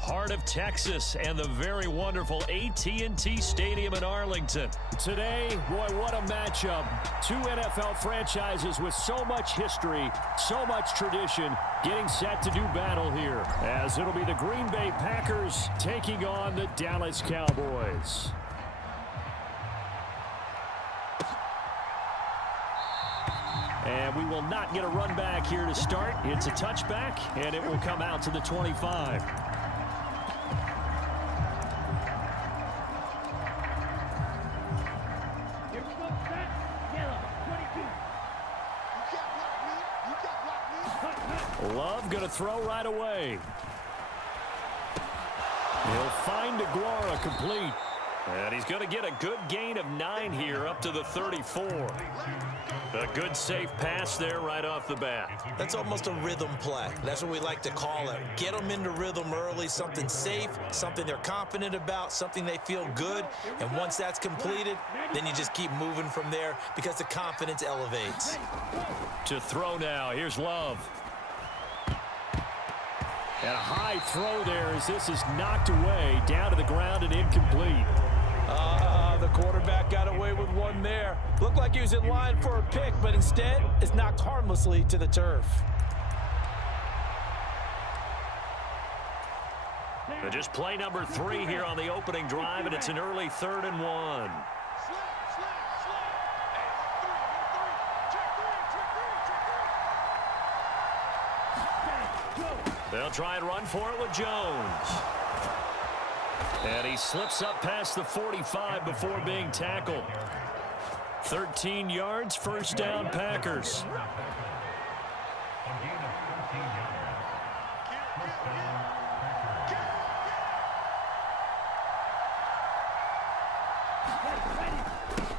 heart of Texas and the very wonderful AT&T Stadium in Arlington. Today, boy, what a matchup. Two NFL franchises with so much history, so much tradition, getting set to do battle here, as it'll be the Green Bay Packers taking on the Dallas Cowboys. And we will not get a run back here to start. It's a touchback, and it will come out to the 25. Love going to throw right away. He'll find Aguara complete. And he's going to get a good gain of 9 here up to the 34. A good safe pass there right off the bat. That's almost a rhythm play. That's what we like to call it. Get them into rhythm early, something safe, something they're confident about, something they feel good. And once that's completed, then you just keep moving from there because the confidence elevates. To throw now, here's Love. And a high throw there as this is knocked away, down to the ground and incomplete. The quarterback got away with one there. Looked like he was in line for a pick, but instead it's knocked harmlessly to the turf. Just play number 3 here on the opening drive, and it's an early 3rd and 1. They'll try and run for it with Jones. And he slips up past the 45 before being tackled. 13 yards, first down, Packers.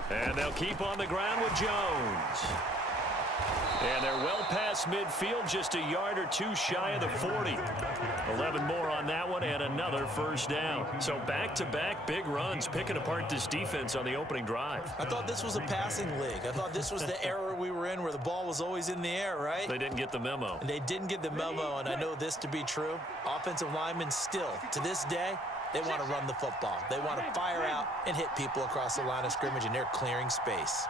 And they'll keep on the ground with Jones. And they're well past midfield, just a yard or 2 shy of the 40. 11 more on that one and another first down. So back-to-back big runs, picking apart this defense on the opening drive. I thought this was a passing league. I thought this was the era we were in where the ball was always in the air, right? They didn't get the memo. And they didn't get the memo, and I know this to be true. Offensive linemen still, to this day, they want to run the football. They want to fire out and hit people across the line of scrimmage, and they're clearing space.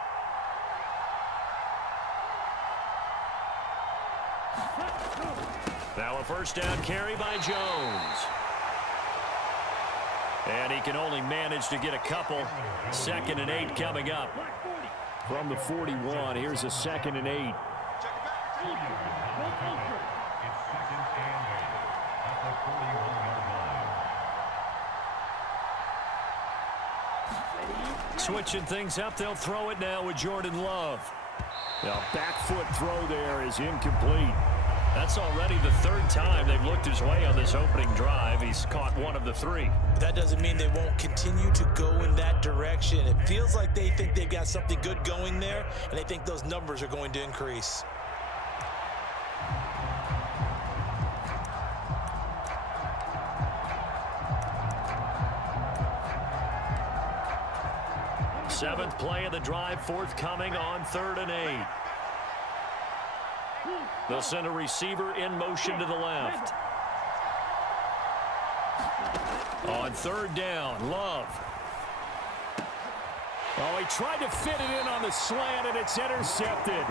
Now a first down carry by Jones. And he can only manage to get a couple. 2nd and 8 coming up. From the 41, here's a 2nd and 8. Switching things up, they'll throw it now with Jordan Love. The back foot throw there is incomplete. That's already the 3rd time they've looked his way on this opening drive. He's caught 1 of the 3. That doesn't mean they won't continue to go in that direction. It feels like they think they've got something good going there, and they think those numbers are going to increase. Seventh play of the drive, forthcoming on 3rd and 8. They'll send a receiver in motion to the left. On 3rd down, Love. Oh, he tried to fit it in on the slant, and it's intercepted.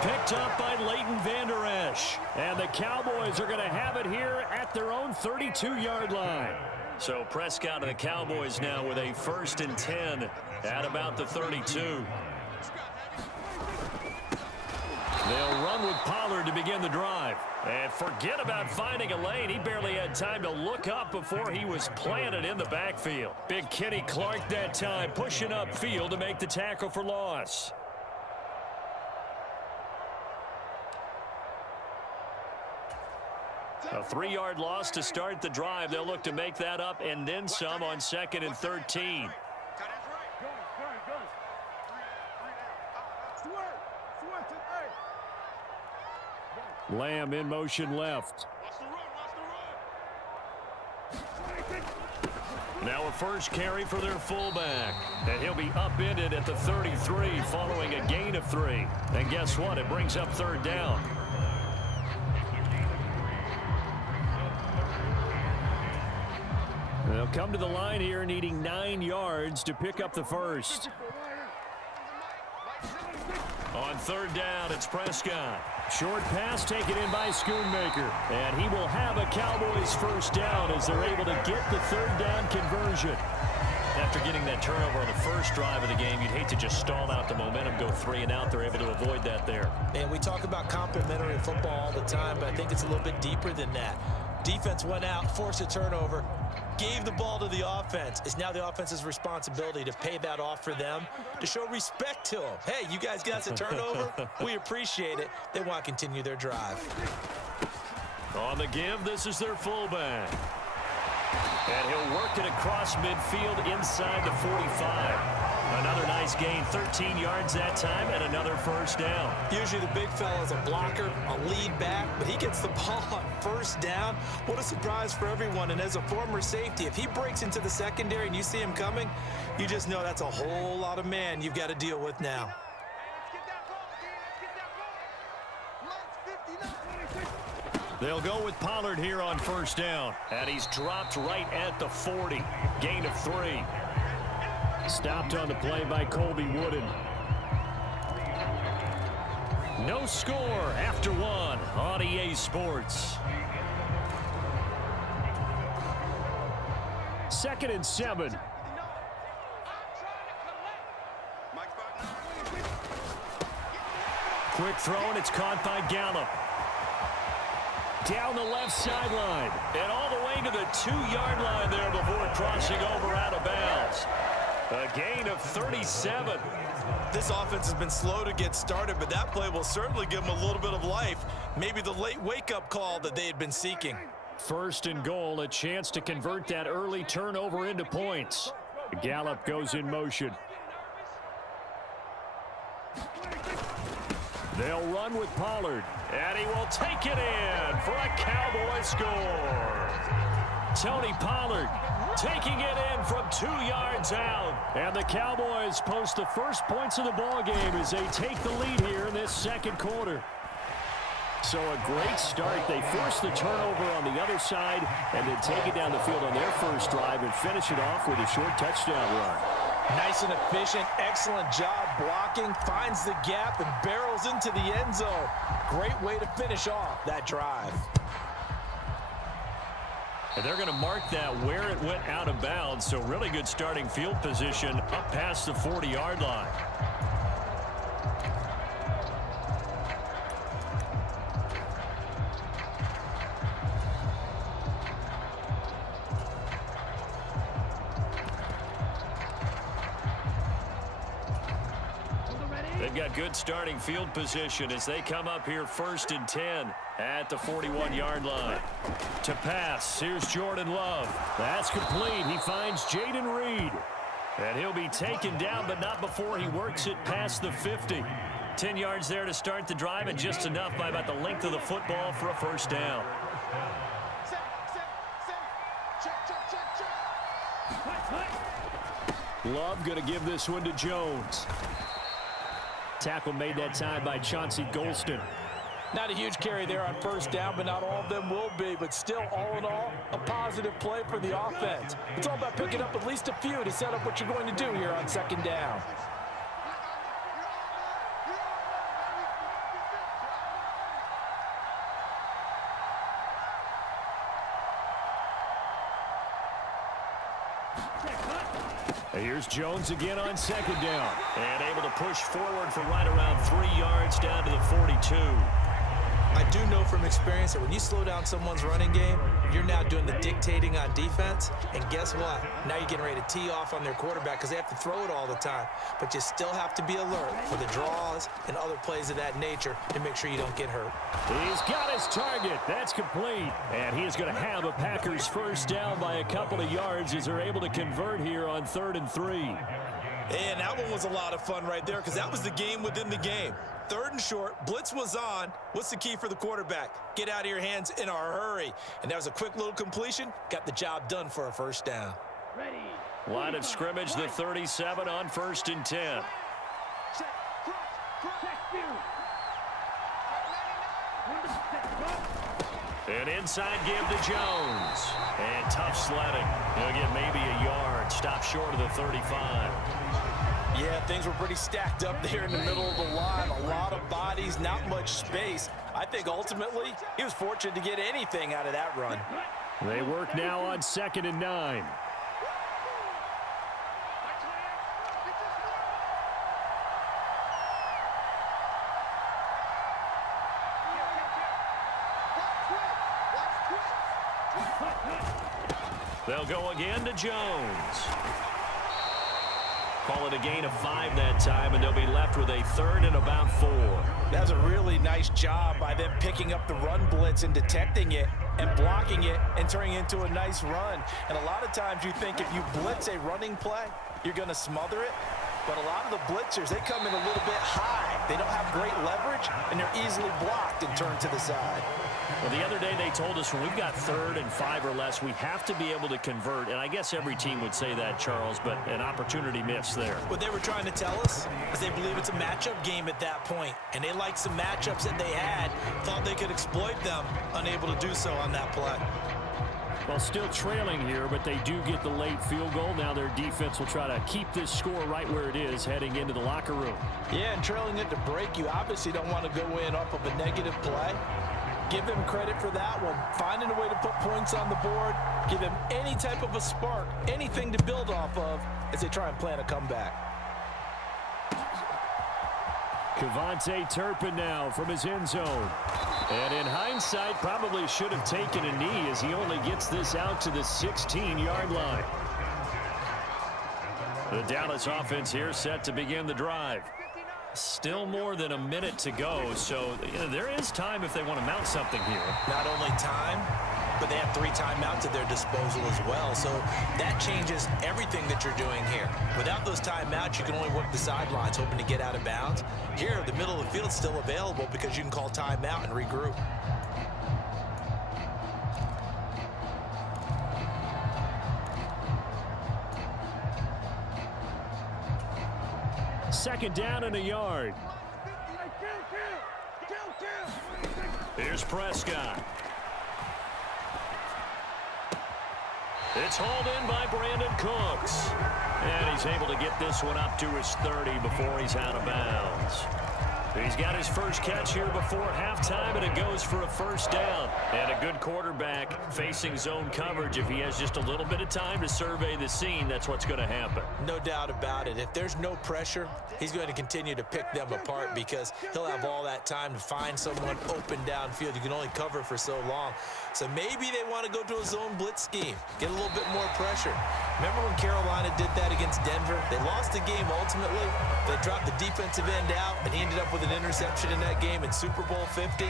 Picked up by Leighton Vander Esch. And the Cowboys are going to have it here at their own 32-yard line. So Prescott and the Cowboys now with a 1st and 10 at about the 32. They'll run with Pollard to begin the drive. And forget about finding a lane. He barely had time to look up before he was planted in the backfield. Big Kenny Clark that time pushing upfield to make the tackle for loss. A 3-yard loss to start the drive. They'll look to make that up and then some on 2nd and 13. Lamb in motion left. Now a first carry for their fullback. And he'll be upended at the 33 following a gain of 3. And guess what? It brings up 3rd down. come to the line here needing 9 yards to pick up the first. On third down, it's Prescott. Short pass taken in by Schoonmaker. And he will have a Cowboys first down as they're able to get the third down conversion. After getting that turnover on the first drive of the game, you'd hate to just stall out the momentum, go 3 and out. They're able to avoid that there. And we talk about complementary football all the time, but I think it's a little bit deeper than that. Defense went out, forced a turnover, gave the ball to the offense. It's now the offense's responsibility to pay that off for them, to show respect to them. Hey, you guys got us a turnover. We appreciate it. They want to continue their drive. On the give, this is their fullback. And he'll work it across midfield inside the 45. Another nice gain, 13 yards that time, and another first down. Usually the big fella is a blocker, a lead back, but he gets the ball on first down. What a surprise for everyone. And as a former safety, if he breaks into the secondary and you see him coming, you just know that's a whole lot of man you've got to deal with now. They'll go with Pollard here on first down. And he's dropped right at the 40. Gain of 3. Stopped on the play by Colby Wooden. No score after 1 on EA Sports. 2nd and 7. Quick throw, and it's caught by Gallup. Down the left sideline. And all the way to the 2-yard line there before crossing over out of bounds. A gain of 37. This offense has been slow to get started, but that play will certainly give them a little bit of life. Maybe the late wake-up call that they had been seeking. 1st and goal, a chance to convert that early turnover into points. Gallup goes in motion. They'll run with Pollard. And he will take it in for a Cowboy score. Tony Pollard taking it in from 2 yards out. And the Cowboys post the first points of the ball game as they take the lead here in this 2nd quarter. So a great start. They force the turnover on the other side and then take it down the field on their first drive and finish it off with a short touchdown run. Nice and efficient, excellent job blocking, finds the gap and barrels into the end zone. Great way to finish off that drive. And they're going to mark that where it went out of bounds, so really good starting field position up past the 40-yard line. They've got good starting field position as they come up here 1st and 10 at the 41-yard line. To pass, here's Jordan Love. That's complete. He finds Jaden Reed. And he'll be taken down, but not before he works it past the 50. 10 yards there to start the drive, and just enough by about the length of the football for a first down. Love going to give this one to Jones. Tackle made that time by Chauncey Golston. Not a huge carry there on first down, but not all of them will be. But still, all in all, a positive play for the offense. It's all about picking up at least a few to set up what you're going to do here on 2nd down. Here's Jones again on 2nd down. And able to push forward for right around 3 yards down to the 42. I do know from experience that when you slow down someone's running game, you're now doing the dictating on defense. And guess what? Now you're getting ready to tee off on their quarterback because they have to throw it all the time. But you still have to be alert for the draws and other plays of that nature to make sure you don't get hurt. He's got his target. That's complete. And he is going to have a Packers first down by a couple of yards as they're able to convert here on 3rd and 3. And that one was a lot of fun right there because that was the game within the game. 3rd and short, blitz was on. What's the key for the quarterback? Get out of your hands in a hurry. And that was a quick little completion. Got the job done for a first down. Line of scrimmage, the 37 on 1st and 10. An inside give to Jones. And tough sledding. He'll get maybe a yard. Stop short of the 35. Yeah, things were pretty stacked up there in the middle of the line. A lot of bodies, not much space. I think ultimately he was fortunate to get anything out of that run. They work now on 2nd and 9. They'll go again to Jones. Call it a gain of 5 that time, and they'll be left with a 3rd and about 4. That's a really nice job by them picking up the run blitz and detecting it and blocking it and turning it into a nice run. And a lot of times you think if you blitz a running play, you're going to smother it. But a lot of the blitzers, they come in a little bit high. They don't have great leverage, and they're easily blocked and turned to the side. Well, the other day they told us when we've got 3rd and 5 or less, we have to be able to convert. And I guess every team would say that, Charles, but an opportunity missed there. What they were trying to tell us is they believe it's a matchup game at that point, and they liked some matchups that they had, thought they could exploit them, unable to do so on that play. Well, still trailing here, but they do get the late field goal. Now their defense will try to keep this score right where it is heading into the locker room. Yeah, and trailing it to break, you obviously don't want to go in off of a negative play. Give them credit for that one. Finding a way to put points on the board, give them any type of a spark, anything to build off of as they try and plan a comeback. Kevontae Turpin now from his end zone. And in hindsight, probably should have taken a knee as he only gets this out to the 16-yard line. The Dallas offense here set to begin the drive. Still more than a minute to go, so there is time if they want to mount something here. Not only time, but they have 3 timeouts at their disposal as well, so that changes everything that you're doing here. Without those timeouts, you can only work the sidelines, hoping to get out of bounds. Here, the middle of the field is still available because you can call timeout and regroup. Second down and a yard. Here's Prescott. It's hauled in by Brandon Cooks. And he's able to get this one up to his 30 before he's out of bounds. He's got his first catch here before halftime, and it goes for a first down. And a good quarterback facing zone coverage. If he has just a little bit of time to survey the scene, that's what's going to happen. No doubt about it. If there's no pressure, he's going to continue to pick them apart because he'll have all that time to find someone open downfield. You can only cover for so long. So maybe they want to go to a zone blitz scheme, get a little bit more pressure. Remember when Carolina did that against Denver? They lost the game ultimately. They dropped the defensive end out, and he ended up with an interception in that game in Super Bowl 50.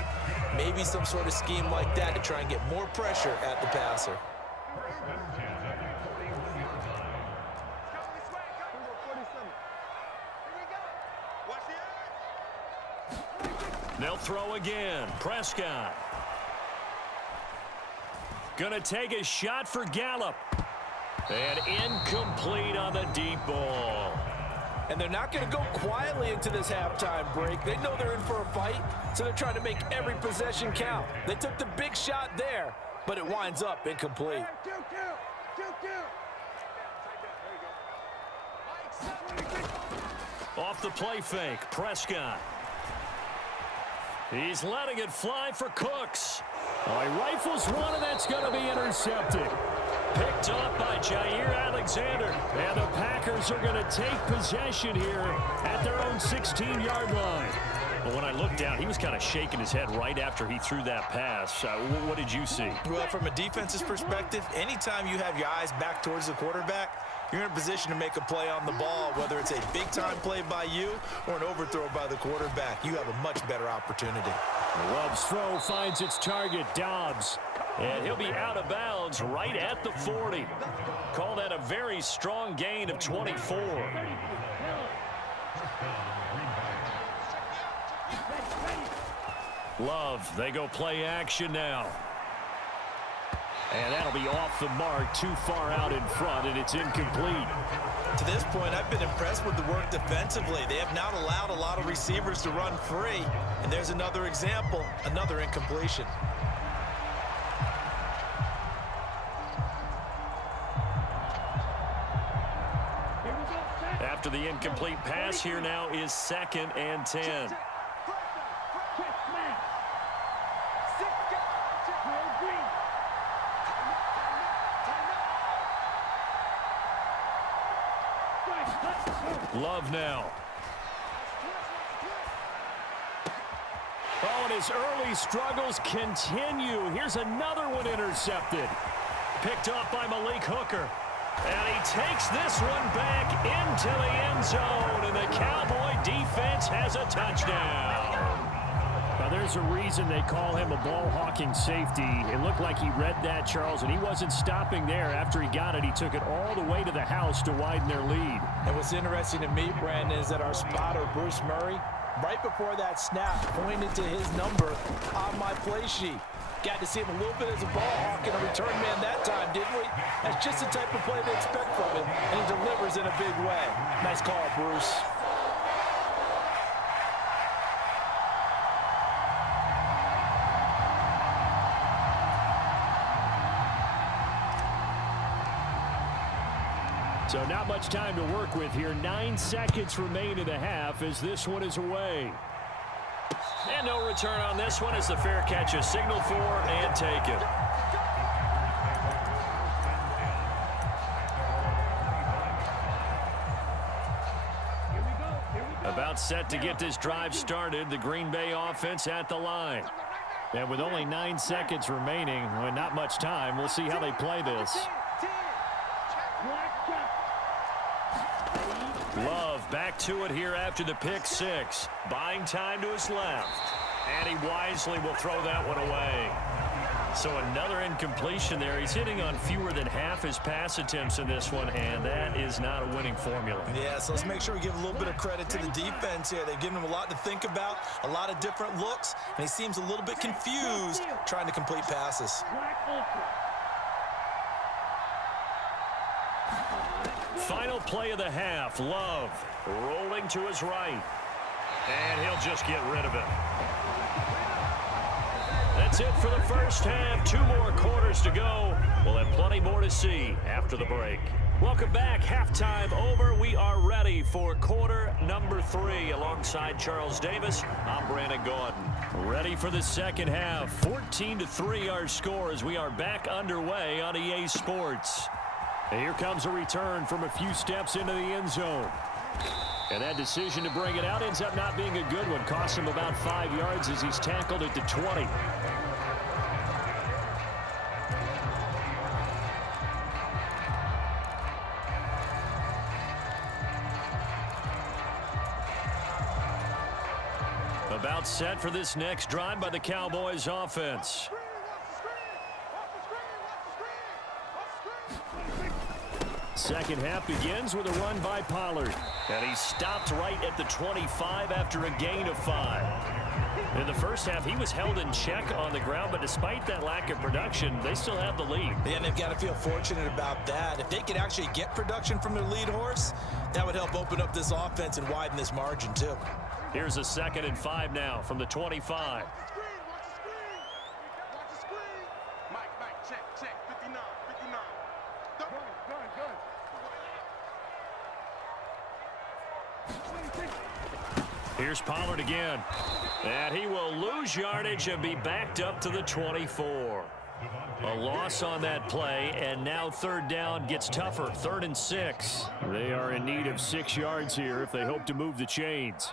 Maybe some sort of scheme like that to try and get more pressure at the passer. They'll throw again. Prescott. Gonna take a shot for Gallup. And incomplete on the deep ball. And they're not going to go quietly into this halftime break. They know they're in for a fight, so they're trying to make every possession count. They took the big shot there, but it winds up incomplete. Off the play fake, Prescott. He's letting it fly for Cooks. Oh, he rifles one, and that's going to be intercepted. Picked up by Jair Alexander. And the Packers are going to take possession here at their own 16-yard line. Well, when I looked down, he was kind of shaking his head right after he threw that pass. What did you see? Well, from a defense's perspective, anytime you have your eyes back towards the quarterback, you're in a position to make a play on the ball, whether it's a big-time play by you or an overthrow by the quarterback. You have a much better opportunity. Love's throw finds its target, Dobbs. And he'll be out of bounds right at the 40. Call that a very strong gain of 24. Love, they go play action now. And that'll be off the mark, too far out in front, and it's incomplete. To this point, I've been impressed with the work defensively. They have not allowed a lot of receivers to run free. And there's another example, another incompletion. after the incomplete pass. Here now is 2nd and 10. Love now. Oh, and his early struggles continue. Here's another one intercepted. Picked off by Malik Hooker. And he takes this one back into the end zone. And the Cowboy defense has a touchdown. Now, there's a reason they call him a ball-hawking safety. It looked like he read that, Charles, and he wasn't stopping there. After he got it, he took it all the way to the house to widen their lead. And what's interesting to me, Brandon, is that our spotter, Bruce Murray, right before that snap, pointed to his number on my play sheet. Got to see him a little bit as a ball hawk and a return man that time, didn't we? That's just the type of play they expect from him, and he delivers in a big way. Nice call, Bruce. So not much time to work with here. 9 seconds remain in the half as this one is away. And no return on this one as the fair catch is signaled for and taken. About set to get this drive started. The Green Bay offense at the line. And with only 9 seconds remaining, well, not much time, we'll see how they play this. Love back to it here after the pick six. Buying time to his left. And he wisely will throw that one away. So another incompletion there. He's hitting on fewer than half his pass attempts in this one, and that is not a winning formula. Yeah, so let's make sure we give a little bit of credit to the defense here. They've given him a lot to think about, a lot of different looks, and he seems a little bit confused trying to complete passes. Final play of the half. Love rolling to his right. And he'll just get rid of it. That's it for the first half. 2 more quarters to go. We'll have plenty more to see after the break. Welcome back. Halftime over. We are ready for quarter number 3. Alongside Charles Davis, I'm Brandon Gordon. Ready for the second half. 14-3 our score as we are back underway on EA Sports. And here comes a return from a few steps into the end zone. And that decision to bring it out ends up not being a good one. Costs him about 5 yards as he's tackled at the 20. About set for this next drive by the Cowboys offense. Second half begins with a run by Pollard. And he stopped right at the 25 after a gain of 5. In the first half, he was held in check on the ground, but despite that lack of production, they still have the lead. Yeah, and they've got to feel fortunate about that. If they could actually get production from their lead horse, that would help open up this offense and widen this margin, too. Here's a 2nd and 5 now from the 25. Here's Pollard again. And he will lose yardage and be backed up to the 24. A loss on that play, and now 3rd down gets tougher. 3rd and 6. They are in need of 6 yards here if they hope to move the chains.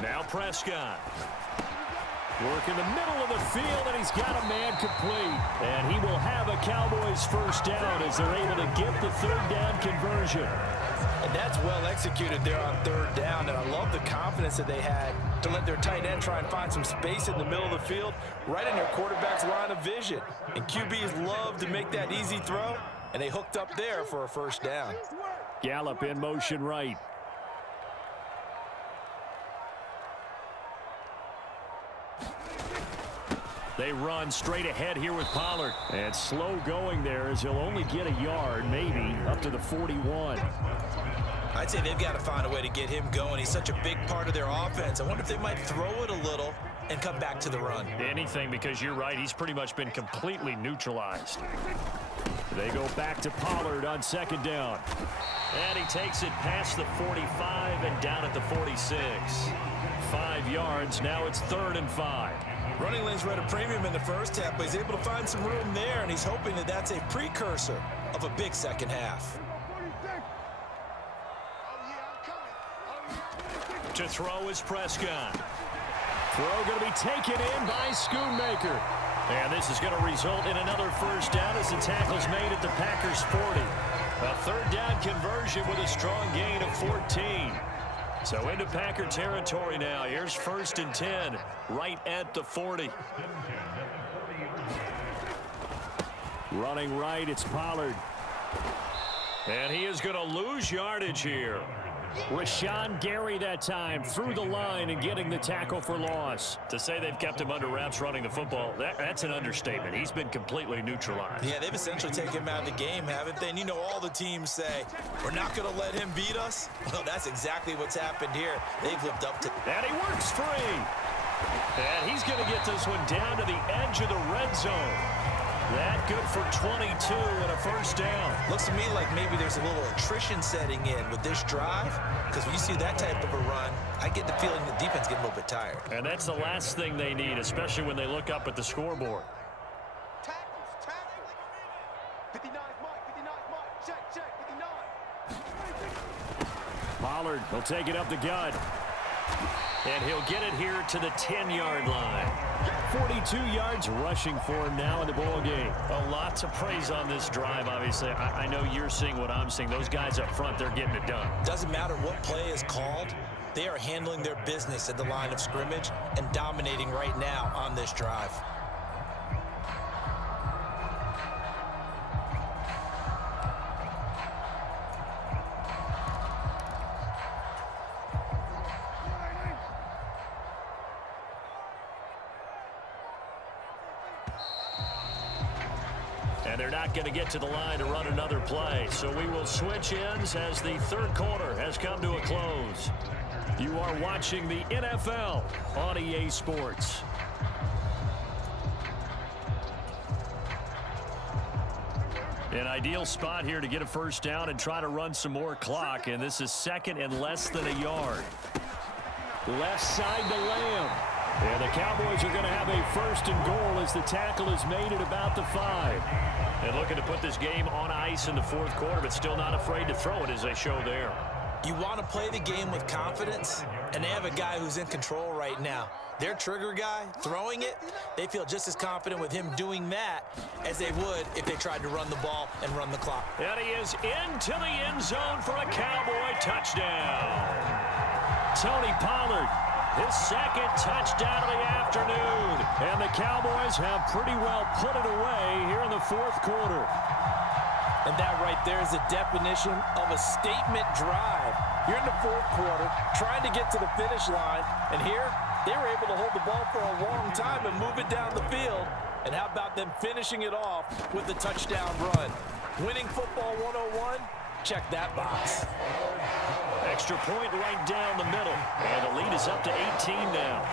Now Prescott. Work in the middle of the field, and he's got a man complete. And he will have a Cowboys first down as they're able to get the 3rd down conversion. And that's well executed there on 3rd down, and I love the confidence that they had to let their tight end try and find some space in the middle of the field, right in their quarterback's line of vision. And QBs love to make that easy throw, and they hooked up there for a first down. Gallup in motion right. They run straight ahead here with Pollard. And slow going there as he'll only get a yard, maybe, up to the 41. I'd say they've got to find a way to get him going. He's such a big part of their offense. I wonder if they might throw it a little and come back to the run. Anything, because you're right. He's pretty much been completely neutralized. They go back to Pollard on second down. And he takes it past the 45 and down at the 46. 5 yards. Now it's 3rd and 5. Running lanes were at a premium in the first half, but he's able to find some room there, and he's hoping that that's a precursor of a big second half. To throw is Prescott. Throw going to be taken in by Schoonmaker. And this is going to result in another first down as the tackle's made at the Packers' 40. A 3rd down conversion with a strong gain of 14. So into Packer territory now. Here's 1st and 10 right at the 40. Running right, it's Pollard. And he is going to lose yardage here. Rashawn Gary that time through the line and getting the tackle for loss. To say they've kept him under wraps running the football, that's an understatement. He's been completely neutralized. Yeah, they've essentially taken him out of the game, haven't they? And you know all the teams say, we're not going to let him beat us. Well, that's exactly what's happened here. They've lived up to. And he works free. And he's going to get this one down to the edge of the red zone. That good for 22 and a first down. Looks to me like maybe there's a little attrition setting in with this drive, because when you see that type of a run, I get the feeling the defense getting a little bit tired. And that's the last thing they need, especially when they look up at the scoreboard. Tackle. 59 Mike, check, 59. Pollard, he'll take it up the gut. And he'll get it here to the 10-yard line. 42 yards rushing for him now in the ball game. A lot to praise on this drive, obviously. I know you're seeing what I'm seeing. Those guys up front, they're getting it done. Doesn't matter what play is called. They are handling their business at the line of scrimmage and dominating right now on this drive. And they're not going to get to the line to run another play. So we will switch ends as the 3rd quarter has come to a close. You are watching the NFL on EA Sports. An ideal spot here to get a first down and try to run some more clock. And this is 2nd and less than a yard. Left side to Lamb. And the Cowboys are going to have a 1st and goal as the tackle is made at about the 5. And looking to put this game on ice in the 4th quarter, but still not afraid to throw it as they show there. You want to play the game with confidence, and they have a guy who's in control right now. Their trigger guy, throwing it, they feel just as confident with him doing that as they would if they tried to run the ball and run the clock. And he is into the end zone for a Cowboy touchdown. Tony Pollard, his 2nd touchdown of the afternoon. And the Cowboys have pretty well put it away here in the 4th quarter. And that right there is the definition of a statement drive. You're in the 4th quarter, trying to get to the finish line, and here they were able to hold the ball for a long time and move it down the field. And how about them finishing it off with the touchdown run? Winning football 101, check that box. Extra point right down the middle. And the lead is up to 18 now.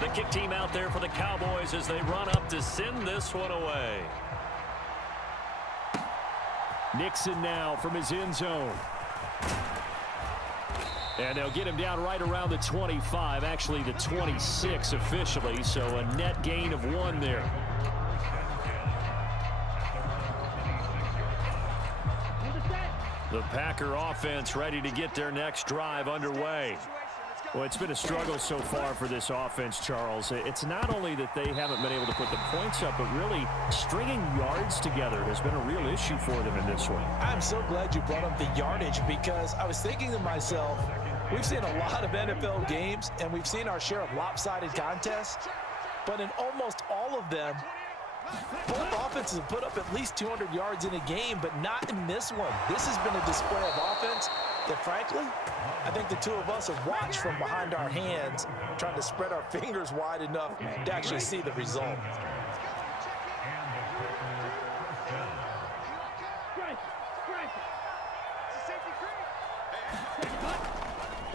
The kick team out there for the Cowboys as they run up to send this one away. Nixon now from his end zone. And they'll get him down right around the 25, actually the 26 officially, so a net gain of 1 there. The Packer offense ready to get their next drive underway. Well, it's been a struggle so far for this offense, Charles. It's not only that they haven't been able to put the points up, but really stringing yards together has been a real issue for them in this one. I'm so glad you brought up the yardage, because I was thinking to myself, we've seen a lot of NFL games, and we've seen our share of lopsided contests, but in almost all of them, both offenses have put up at least 200 yards in a game, but not in this one. This has been a display of offense that, frankly, I think the two of us have watched from behind our hands, trying to spread our fingers wide enough to actually see the result.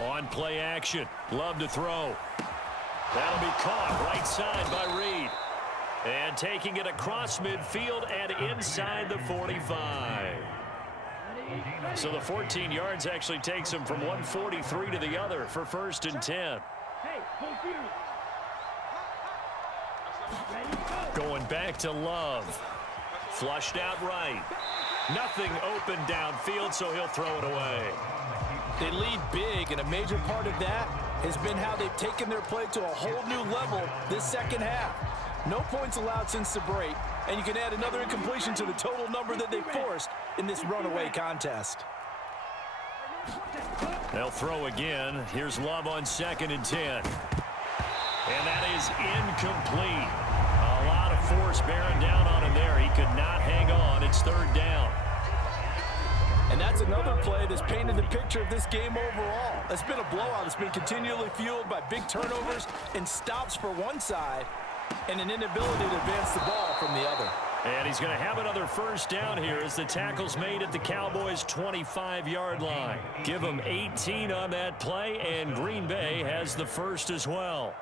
On play action, Love to throw. That'll be caught right side by Reed. And taking it across midfield and inside the 45. So the 14 yards actually takes him from 143 to the other for 1st and 10. Going back to Love. Flushed out right. Nothing open downfield, so he'll throw it away. They lead big, and a major part of that has been how they've taken their play to a whole new level this second half. No points allowed since the break, and you can add another incompletion to the total number that they forced in this runaway contest. They'll throw again. Here's Love on 2nd and 10. And that is incomplete. A lot of force bearing down on him there. He could not hang on. It's 3rd down. And that's another play that's painted the picture of this game overall. It's been a blowout. It's been continually fueled by big turnovers and stops for one side and an inability to advance the ball from the other. And he's going to have another 1st down here as the tackle's made at the Cowboys' 25-yard line. Give them 18 on that play, and Green Bay has the 1st as well.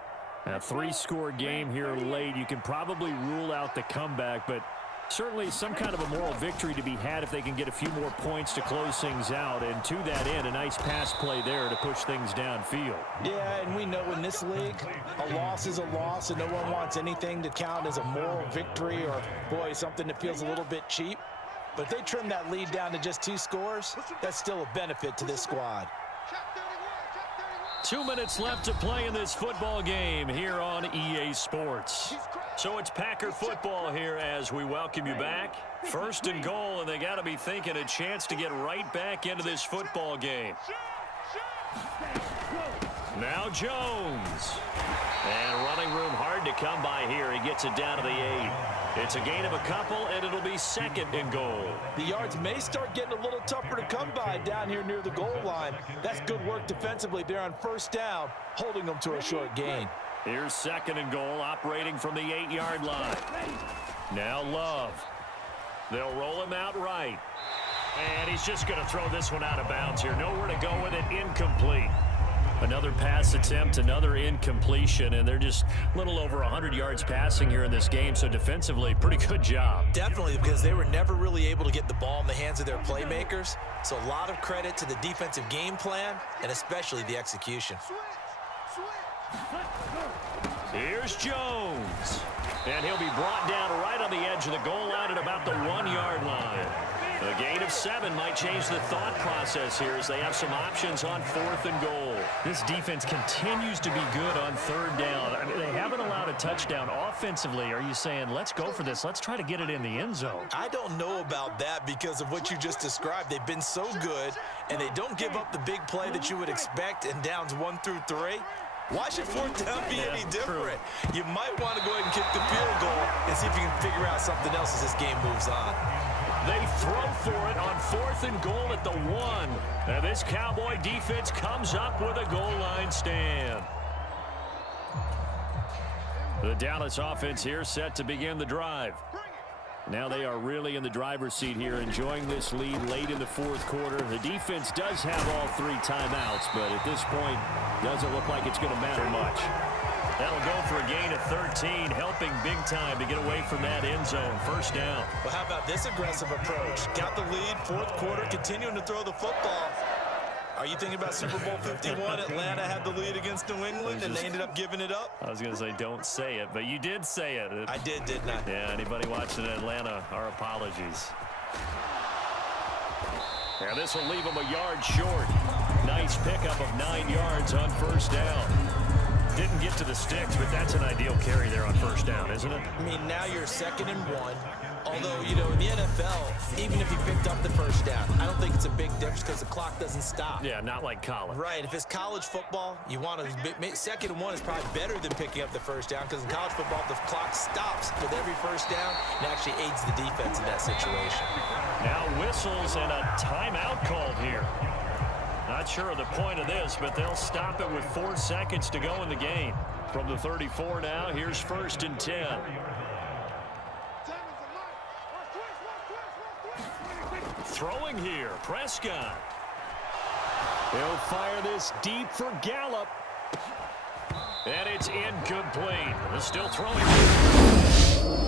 A 3-score game here late. You can probably rule out the comeback, but certainly some kind of a moral victory to be had if they can get a few more points to close things out. And to that end, a nice pass play there to push things downfield. Yeah, and we know in this league, a loss is a loss, and no one wants anything to count as a moral victory or, boy, something that feels a little bit cheap. But if they trim that lead down to just 2 scores, that's still a benefit to this squad. 2 minutes left to play in this football game here on EA Sports. So it's Packer football here as we welcome you back. 1st and goal, and they got to be thinking a chance to get right back into this football game. Now Jones. And running room hard to come by here. He gets it down to the 8. It's a gain of a couple, and it'll be 2nd and goal. The yards may start getting a little tougher to come by down here near the goal line. That's good work defensively there on 1st down, holding them to a short gain. Here's 2nd and goal, operating from the 8-yard line. Now Love. They'll roll him out right. And he's just going to throw this one out of bounds here. Nowhere to go with it, incomplete. Another pass attempt, another incompletion, and they're just a little over 100 yards passing here in this game, so defensively, pretty good job. Definitely, because they were never really able to get the ball in the hands of their playmakers, so a lot of credit to the defensive game plan, and especially the execution. Here's Jones, and he'll be brought down right on the edge of the goal line at about the 1-yard line. A gain of 7 might change the thought process here as they have some options on 4th and goal. This defense continues to be good on 3rd down. I mean, they haven't allowed a touchdown offensively. Are you saying, let's go for this? Let's try to get it in the end zone. I don't know about that because of what you just described. They've been so good, and they don't give up the big play that you would expect in downs 1 through 3. Why should 4th down be any different? True. You might want to go ahead and kick the field goal and see if you can figure out something else as this game moves on. They throw for it on 4th and goal at the 1. And this Cowboy defense comes up with a goal line stand. The Dallas offense here set to begin the drive. Now they are really in the driver's seat here, enjoying this lead late in the 4th quarter. The defense does have all 3 timeouts, but at this point, doesn't look like it's going to matter much. That'll go for a gain of 13, helping big time to get away from that end zone. 1st down. Well, how about this aggressive approach? Got the lead, 4th quarter, continuing to throw the football. Are you thinking about Super Bowl 51? Atlanta had the lead against New England, and they ended up giving it up? I was going to say, don't say it, but you did say it. I did, didn't I? Yeah, anybody watching Atlanta, our apologies. Yeah, this will leave them a yard short. Nice pickup of 9 yards on 1st down. Didn't get to the sticks, but that's an ideal carry there on 1st down, isn't it? I mean, now you're 2nd and 1. Although, you know, in the NFL, even if you picked up the 1st down, I don't think it's a big difference because the clock doesn't stop. Yeah, not like college. Right. If it's college football, you want to 2nd and 1 is probably better than picking up the 1st down because in college football, the clock stops with every 1st down and actually aids the defense in that situation. Now whistles and a timeout called here. Not sure of the point of this, but they'll stop it with 4 seconds to go in the game. From the 34 now, here's 1st and 10. Throwing here, Prescott. He'll fire this deep for Gallup. And it's incomplete. Still throwing.